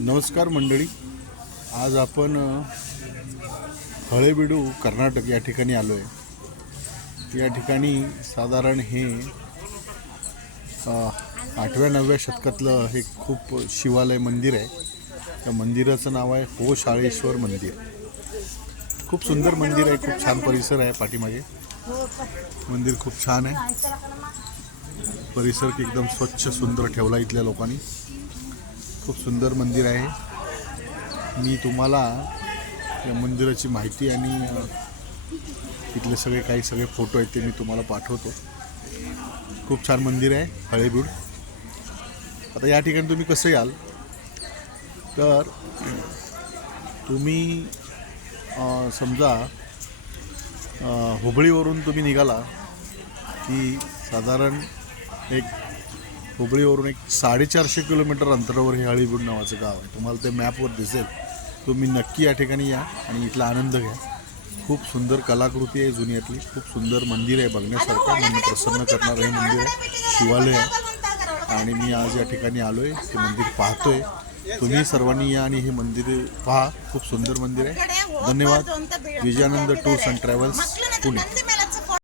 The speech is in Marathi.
नमस्कार मंडळी, आज आपण हळेबीडू कर्नाटक या ठिकाणी आलो आहे। या ठिकाणी साधारण हे 8व्या-9व्या शतकातलं हे खूप शिवालय मंदिर आहे। त्या मंदिराचं नाव आहे होशाळेश्वर मंदिर। खूप सुंदर मंदिर आहे, खूप छान परिसर आहे। पाठीमागे मंदिर खूप छान आहे, परिसर एकदम स्वच्छ सुंदर ठेवला इथल्या लोकांनी। खूप सुंदर मंदिर आहे। मी तुम्हाला या मंदिराची माहिती आणि तिथले सगळे फोटो आहेत ते मी तुम्हाला पाठवतो। खूप छान मंदिर आहे हळेबीड। आता या ठिकाणी तुम्ही कसं याल तर तुम्ही समजा हुबळीवरून तुम्ही निघाला की साधारण हुबळीवरून 450 किलोमीटर अंतरावर हे हळेबीड नावाचं गाव आहे। तुम्हाला ते मॅपवर दिसेल। तुम्ही नक्की या ठिकाणी या आणि इथला आनंद घ्या। खूप सुंदर कलाकृती आहे जुन्यातली, खूप सुंदर मंदिर आहे, बघण्यासारखं मन प्रसन्न करणारं हे मंदिर आहे, शिवालय आहे। आणि मी आज या ठिकाणी आलो आहे, ते मंदिर पाहतोय। तुम्ही सर्वांनी या आणि हे मंदिर पहा, खूप सुंदर मंदिर आहे। धन्यवाद। Vijayanand tours and travels, Pune.